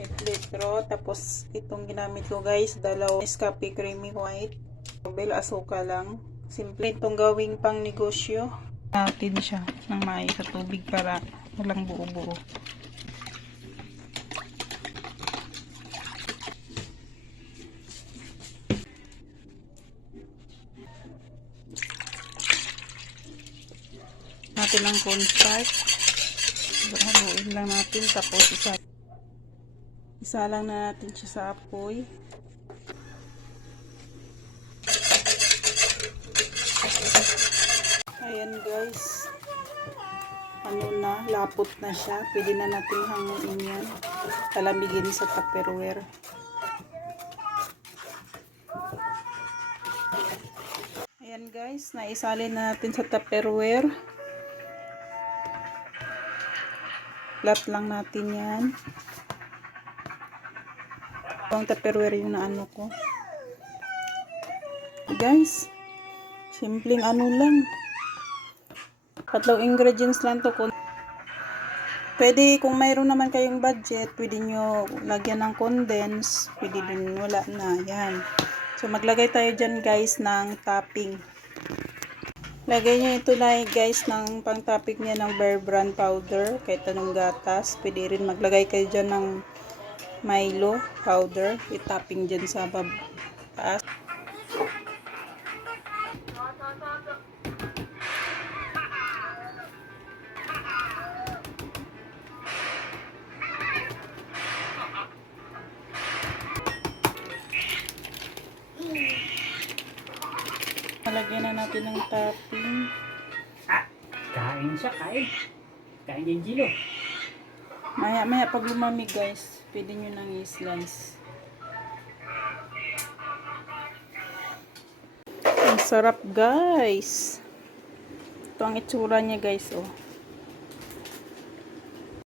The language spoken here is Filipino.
litro. Tapos, itong ginamit ko guys, dalaw Nescafe Creamy White. Bel asuka lang. Simple itong gawing pang negosyo. Natin siya ng may sa tubig para walang buo-buo. natin ang cornstarch. Haluin lang natin tapos isa isa lang na natin siya sa apoy. Ayan guys. Ano na, lapot na siya. Pwede na natin hanguin yan. Talamigin sa tupperware. Ayan guys, naisalin na natin sa tupperware. Flat lang natin yan. Ang tupperware yung naano ko. Guys, simpleng ano lang. Tatlong ingredients lang to. Pwede, kung mayroon naman kayong budget, pwede nyo lagyan ng condense. Pwede din wala na. Yan. So, maglagay tayo dyan guys ng topping. Lagay nyo ito na guys ng pang topping niya ng Bear Brand powder. Kahit anong gatas. Pwede rin maglagay kayo dyan ng Milo powder. I-topping dyan sa bab taas. Malagyan na natin ng topping. Ah, kain siya, kain. Kain din Gino. Maya, maya pag lumamig guys, pwede nyo nang i-slice. Ang sarap guys. Ito ang itsura niya guys oh.